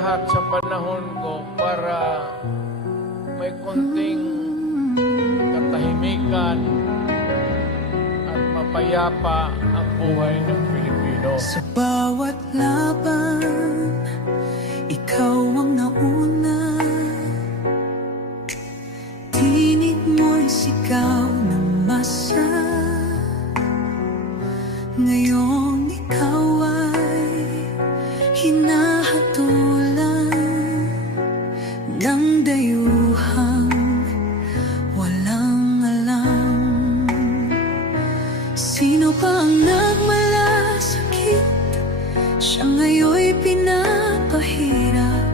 lahat sa panahon ko para may konting katahimikan at mapayapa ang buhay ng Pilipino. Sa bawat laban, ikaw ang nauna. Tinig mo'y sigaw ng masa. Ngayong ikaw ay hinahatulan ng dayuhang walang alam. Sino pa ang nagmalasakit? Siya ngayon'y pinapahirap.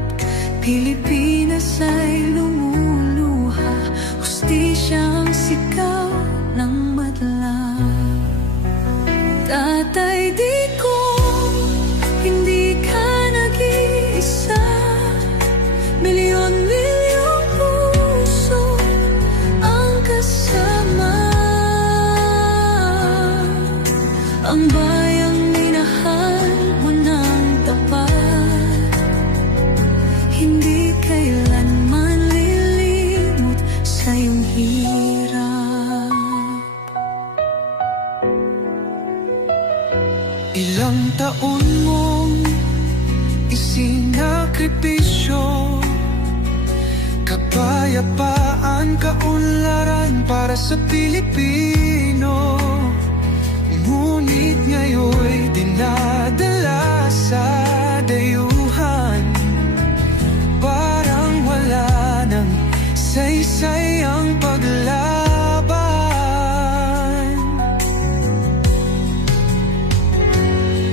Pilipinas ay lumuluha. Hustisyang sigaw ng madla. Tatay, di ko hindi ka nag-iisa. Milyon-milyong puso ang kasama. Ang bayang minahal mo ng tapat, hindi kailanman lilimot sa iyong hirap. Ilang taon mong isinakripisyo, kapayapaan, kaunlaran para sa Pilipino. Ngunit ngayon'y dinadala sa dayuhan. Parang wala nang saysay ang paglaban.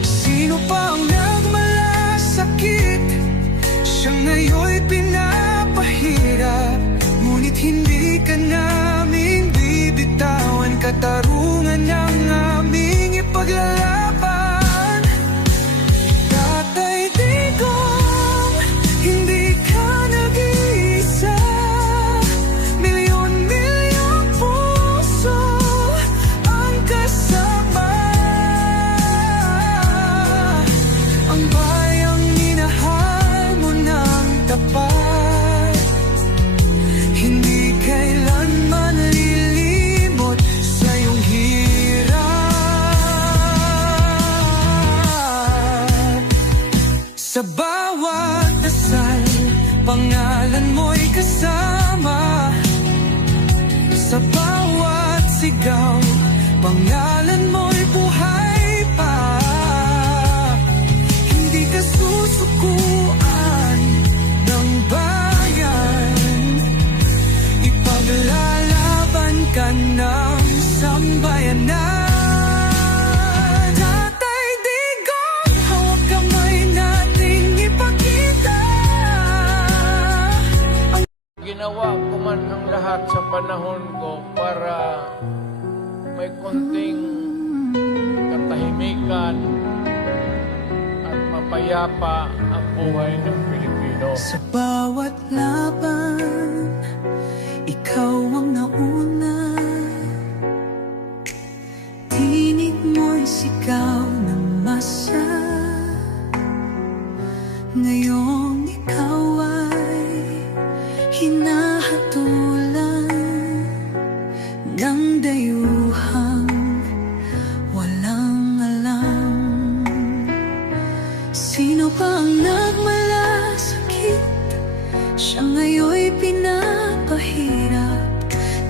Sino pa ang nagmalasakit? Siya ngayon'y pinapahirap. Ngunit hindi ka namin bibitawan. Katarungan ng aming ipaglalaban. Tatay Digong, hindi ka nag-iisa. Milyon-milyong puso ang kasama. Ang bayang minahal mo ng tapat, hindi kailanman lilimot sa iyong hirap. Sa bawat dasal, pangalan mo'y kasama. Sa bawat sigaw, pangalan mo'y buhay pa. Hindi ka susukuan ng bayan. Ipaglalaban ka ng sambayanan. Tatay Digong, hawak kamay nating ipakita. Ginawa ko man ang lahat sa panahon ko para may konting katahimikan at mapayapa ang buhay ng Pilipino. Sa bawat laban, ikaw ang nauna. Tinig mo'y sigaw ng masa. Ngayong ikaw ay hinahatulan ng dayuhang walang alam. Sino pa ang nagmalasakit? Siya ngayon'y pinapahirap.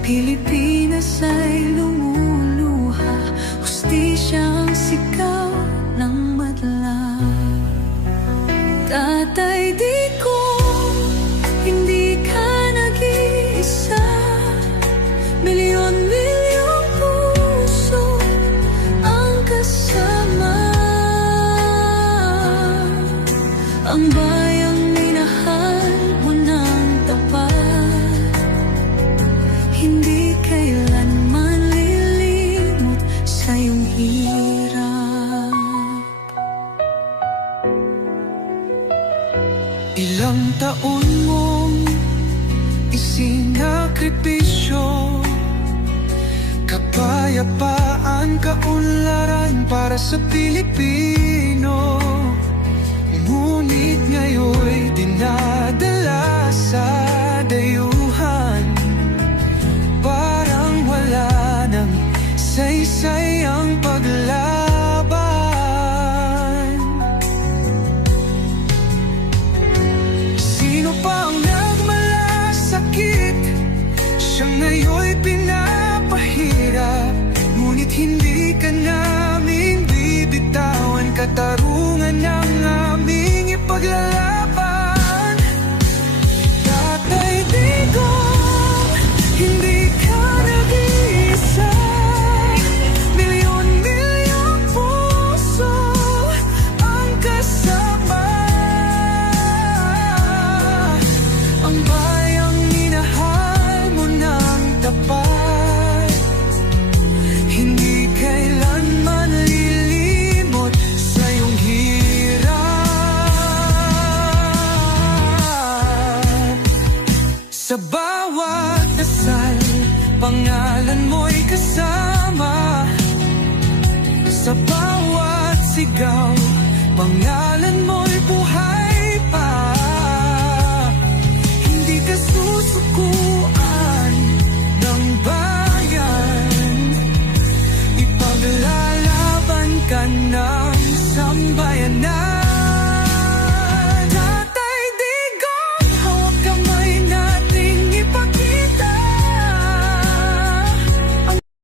Pilipinas ay lumuluha. Hustisyang sigaw ng madla. Tatay, di ko hindi ka nag-iisa. Milyon-milyong puso ang kasama. Ang bayang minahal mo ng tapat, hindi kailanman lilimot sa iyong hirap. Ilang taon mong isinakripisyo, kapayapaan, kaunlaran para sa Pilipino. Ngunit ngayon'y Siya ngayon'y pinapahirap, ngunit hindi ka namin bibitawan. Katarungan ang aming ipaglalaban. Tatay Digong, hindi ka nag-iisa. Milyon-milyong puso ang kasama. Ang bayang minahal mo ng tapat, hindi kailanman lilimot sa iyong hirap. Sa